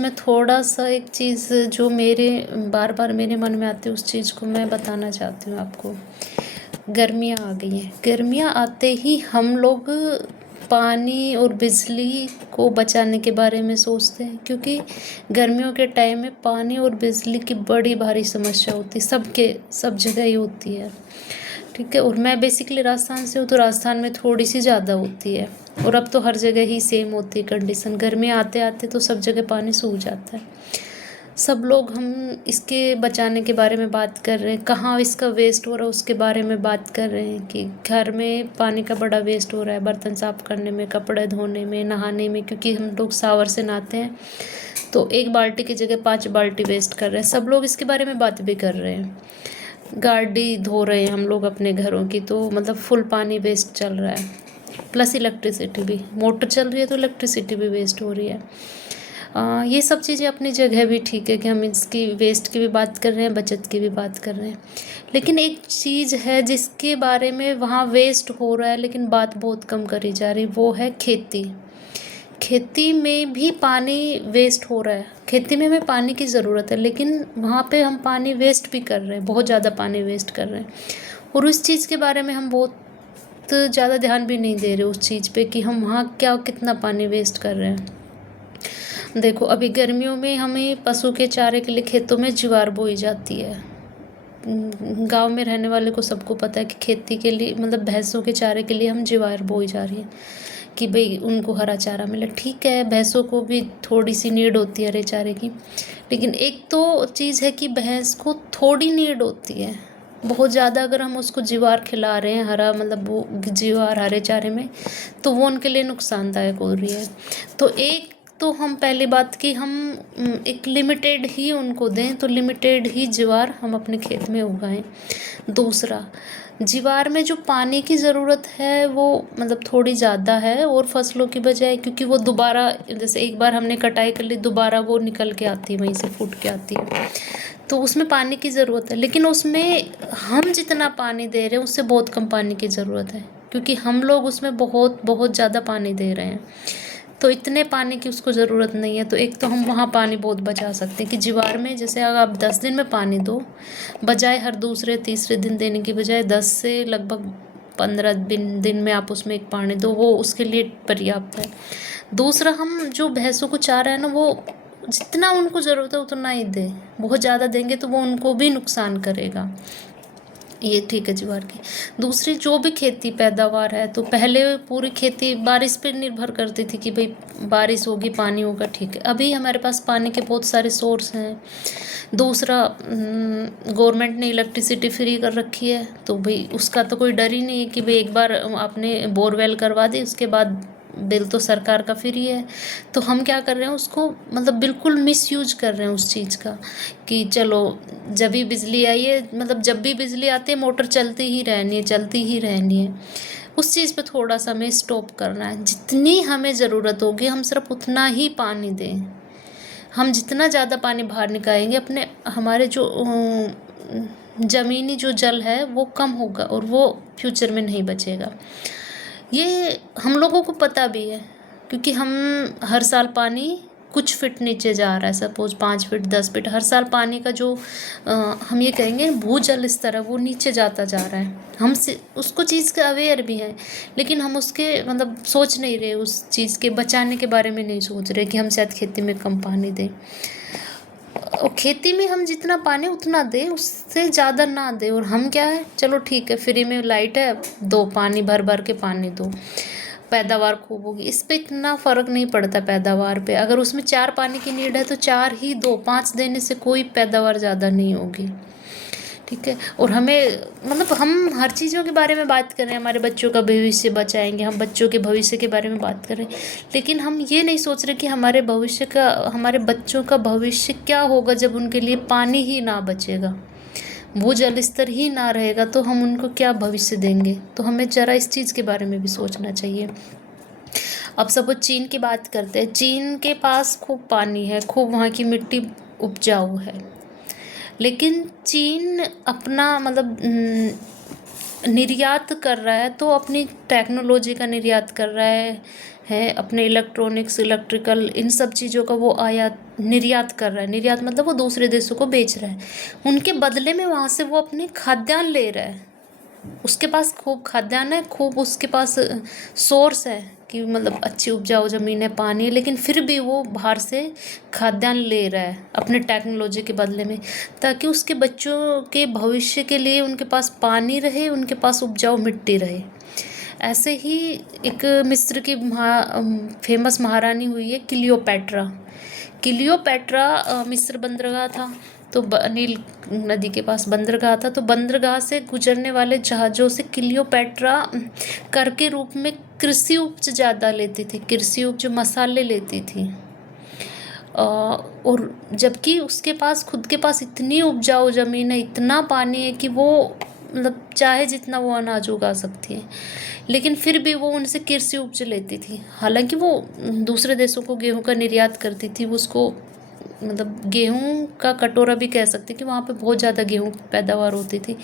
उसमें थोड़ा-सा एक चीज़ जो मेरे बार-बार मेरे मन में आती है, उस चीज़ को मैं बताना चाहती हूँ आपको। गर्मियाँ आ गई हैं, गर्मियाँ आते ही हम लोग पानी और बिजली को बचाने के बारे में सोचते हैं, क्योंकि गर्मियों के टाइम में पानी और बिजली की बड़ी भारी समस्या होती है, सब जगह ही होती है, ठीक है। और मैं बेसिकली राजस्थान से हूँ, तो राजस्थान में थोड़ी सी ज़्यादा होती है, और अब तो हर जगह ही सेम होती है कंडीशन। गर्मियाँ आते आते तो सब जगह पानी सूख जाता है। सब लोग हम इसके बचाने के बारे में बात कर रहे हैं, कहाँ इसका वेस्ट हो रहा है उसके बारे में बात कर रहे हैं, कि घर में पानी का बड़ा वेस्ट हो रहा है, बर्तन साफ़ करने में, कपड़े धोने में, नहाने में, क्योंकि हम लोग शावर से नहाते हैं तो 1 बाल्टी की जगह 5 बाल्टी वेस्ट कर रहे हैं। सब लोग इसके बारे में बात भी कर रहे हैं। गाड़ी धो रहे हैं हम लोग अपने घरों की, तो मतलब फुल पानी वेस्ट चल रहा है, प्लस इलेक्ट्रिसिटी भी, मोटर चल रही है तो इलेक्ट्रिसिटी भी वेस्ट हो रही है। ये सब चीज़ें अपनी जगह भी ठीक है कि हम इसकी वेस्ट की भी बात कर रहे हैं, बचत की भी बात कर रहे हैं। लेकिन एक चीज़ है जिसके बारे में वहाँ वेस्ट हो रहा है लेकिन बात बहुत कम करी जा रही, वो है खेती। खेती में भी पानी वेस्ट हो रहा है, खेती में हमें पानी की ज़रूरत है, लेकिन वहाँ पे हम पानी वेस्ट भी कर रहे हैं, बहुत ज़्यादा पानी वेस्ट कर रहे हैं। और उस चीज़ के बारे में हम बहुत ज़्यादा ध्यान भी नहीं दे रहे उस चीज़ पे, कि हम वहाँ कितना पानी वेस्ट कर रहे हैं। देखो, अभी गर्मियों में हमें पशु के चारे के लिए खेतों में ज्वार बोई जाती है। गांव में रहने वाले को सबको पता है कि खेती के लिए, मतलब भैंसों के चारे के लिए हम ज्वार बोई जा रही है, कि भाई उनको हरा चारा मिले। ठीक है, भैंसों को भी थोड़ी सी नीड होती है हरे चारे की, लेकिन एक तो चीज़ है कि भैंस को थोड़ी नीड होती है, बहुत ज़्यादा अगर हम उसको ज्वार खिला रहे हैं हरा, मतलब वो ज्वार हरे चारे में, तो वो उनके लिए नुकसानदायक हो रही है। तो एक तो हम पहली बात कि हम एक लिमिटेड ही उनको दें, तो लिमिटेड ही ज्वार हम अपने खेत में उगाएं। दूसरा, ज्वार में जो पानी की ज़रूरत है वो मतलब थोड़ी ज़्यादा है और फसलों की बजाय, क्योंकि वो दोबारा, जैसे एक बार हमने कटाई कर ली, दोबारा वो निकल के आती है, वहीं से फूट के आती है, तो उसमें पानी की ज़रूरत है। लेकिन उसमें हम जितना पानी दे रहे हैं उससे बहुत कम पानी की ज़रूरत है, क्योंकि हम लोग उसमें बहुत बहुत ज़्यादा पानी दे रहे हैं, तो इतने पानी की उसको ज़रूरत नहीं है। तो एक तो हम वहाँ पानी बहुत बचा सकते हैं कि ज्वार में, जैसे अगर आप 10 दिन में पानी दो, बजाय हर दूसरे तीसरे दिन देने की बजाय 10 से लगभग 15 दिन में आप उसमें एक पानी दो, वो उसके लिए पर्याप्त है। दूसरा, हम जो भैंसों को चारा है ना, वो जितना उनको ज़रूरत है उतना ही दें, बहुत ज़्यादा देंगे तो वो उनको भी नुकसान करेगा। ये ठीक है ज्वार की। दूसरी, जो भी खेती पैदावार है, तो पहले पूरी खेती बारिश पर निर्भर करती थी कि भाई बारिश होगी, पानी होगा, ठीक है। अभी हमारे पास पानी के बहुत सारे सोर्स हैं। दूसरा, गवर्नमेंट ने इलेक्ट्रिसिटी फ्री कर रखी है, तो भाई उसका तो कोई डर ही नहीं है कि भाई एक बार आपने बोरवेल करवा दी, उसके बाद बिल तो सरकार का फ्री है। तो हम क्या कर रहे हैं, उसको मतलब बिल्कुल मिसयूज कर रहे हैं उस चीज़ का, कि चलो जब भी बिजली आई है, मतलब जब भी बिजली आती है मोटर चलती ही रहनी है, चलती ही रहनी है। उस चीज़ पे थोड़ा सा हमें स्टॉप करना है। जितनी हमें ज़रूरत होगी हम सिर्फ उतना ही पानी दें। हम जितना ज़्यादा पानी बाहर निकालेंगे, अपने हमारे जो ज़मीनी जो जल है वो कम होगा और वो फ्यूचर में नहीं बचेगा। ये हम लोगों को पता भी है, क्योंकि हम हर साल पानी कुछ फीट नीचे जा रहा है, सपोज 5 फीट 10 फीट, हर साल पानी का जो हम ये कहेंगे भूजल स्तर है वो नीचे जाता जा रहा है। हम उसको चीज़ का अवेयर भी हैं, लेकिन हम उसके मतलब सोच नहीं रहे, उस चीज़ के बचाने के बारे में नहीं सोच रहे कि हम शायद खेती में कम पानी दें। और खेती में हम जितना पानी उतना दें, उससे ज़्यादा ना दें। और हम क्या है, चलो ठीक है, फ्री में लाइट है, दो पानी भर भर के पानी दो, पैदावार खूब होगी। इस पे इतना फ़र्क नहीं पड़ता पैदावार पे। अगर उसमें 4 पानी की नीड है तो 4 ही दो, 5 देने से कोई पैदावार ज़्यादा नहीं होगी, ठीक है। और हमें मतलब हम हर चीज़ों के बारे में बात कर रहे हैं, हमारे बच्चों का भविष्य बचाएंगे, हम बच्चों के भविष्य के बारे में बात कर रहे हैं, लेकिन हम ये नहीं सोच रहे कि हमारे हमारे बच्चों का भविष्य क्या होगा जब उनके लिए पानी ही ना बचेगा, वो जल स्तर ही ना रहेगा, तो हम उनको क्या भविष्य देंगे। तो हमें ज़रा इस चीज़ के बारे में भी सोचना चाहिए। अब सपोज चीन की बात करते हैं, चीन के पास खूब पानी है, खूब वहाँ की मिट्टी उपजाऊ है, लेकिन चीन अपना मतलब निर्यात कर रहा है, तो अपनी टेक्नोलॉजी का निर्यात कर रहा है अपने इलेक्ट्रॉनिक्स, इलेक्ट्रिकल, इन सब चीज़ों का वो आयात निर्यात कर रहा है। निर्यात मतलब वो दूसरे देशों को बेच रहा है, उनके बदले में वहाँ से वो अपने खाद्यान्न ले रहा है। उसके पास खूब खाद्यान्न है, खूब उसके पास सोर्स है कि मतलब अच्छी उपजाऊ ज़मीन है, पानी है, लेकिन फिर भी वो बाहर से खाद्यान्न ले रहा है अपने टेक्नोलॉजी के बदले में, ताकि उसके बच्चों के भविष्य के लिए उनके पास पानी रहे, उनके पास उपजाऊ मिट्टी रहे। ऐसे ही एक मिस्र की फेमस महारानी हुई है क्लियोपैट्रा। क्लियोपैट्रा मिस्र बंदरगाह था, तो नील नदी के पास बंदरगाह था, तो बंदरगाह से गुजरने वाले जहाज़ों से क्लियोपैट्रा कर के रूप में कृषि उपज ज़्यादा लेती थी, कृषि उपज मसाले लेती थी। और जबकि उसके पास खुद के पास इतनी उपजाऊ ज़मीन है, इतना पानी है कि वो मतलब चाहे जितना वो अनाज उगा सकती है, लेकिन फिर भी वो उनसे कृषि उपज लेती थी। हालांकि वो दूसरे देशों को गेहूं का निर्यात करती थी, उसको मतलब गेहूं का कटोरा भी कह सकते कि वहाँ पे बहुत ज़्यादा गेहूं पैदावार होती थी,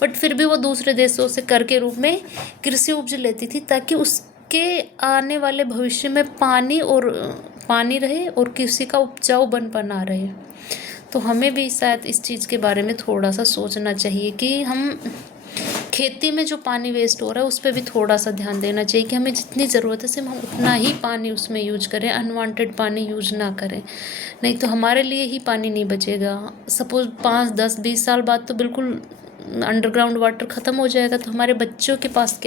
बट फिर भी वो दूसरे देशों से कर के रूप में कृषि उपज लेती थी, ताकि उसके आने वाले भविष्य में पानी रहे और कृषि का उपजाऊ बना रहे। तो हमें भी शायद इस चीज़ के बारे में थोड़ा सा सोचना चाहिए कि हम खेती में जो पानी वेस्ट हो रहा है उस पर भी थोड़ा सा ध्यान देना चाहिए कि हमें जितनी ज़रूरत है सिर्फ हम उतना ही पानी उसमें यूज करें, अनवांटेड पानी यूज ना करें, नहीं तो हमारे लिए ही पानी नहीं बचेगा। सपोज़ 5, 10, 20 साल बाद तो बिल्कुल अंडरग्राउंड वाटर ख़त्म हो जाएगा, तो हमारे बच्चों के पास क्या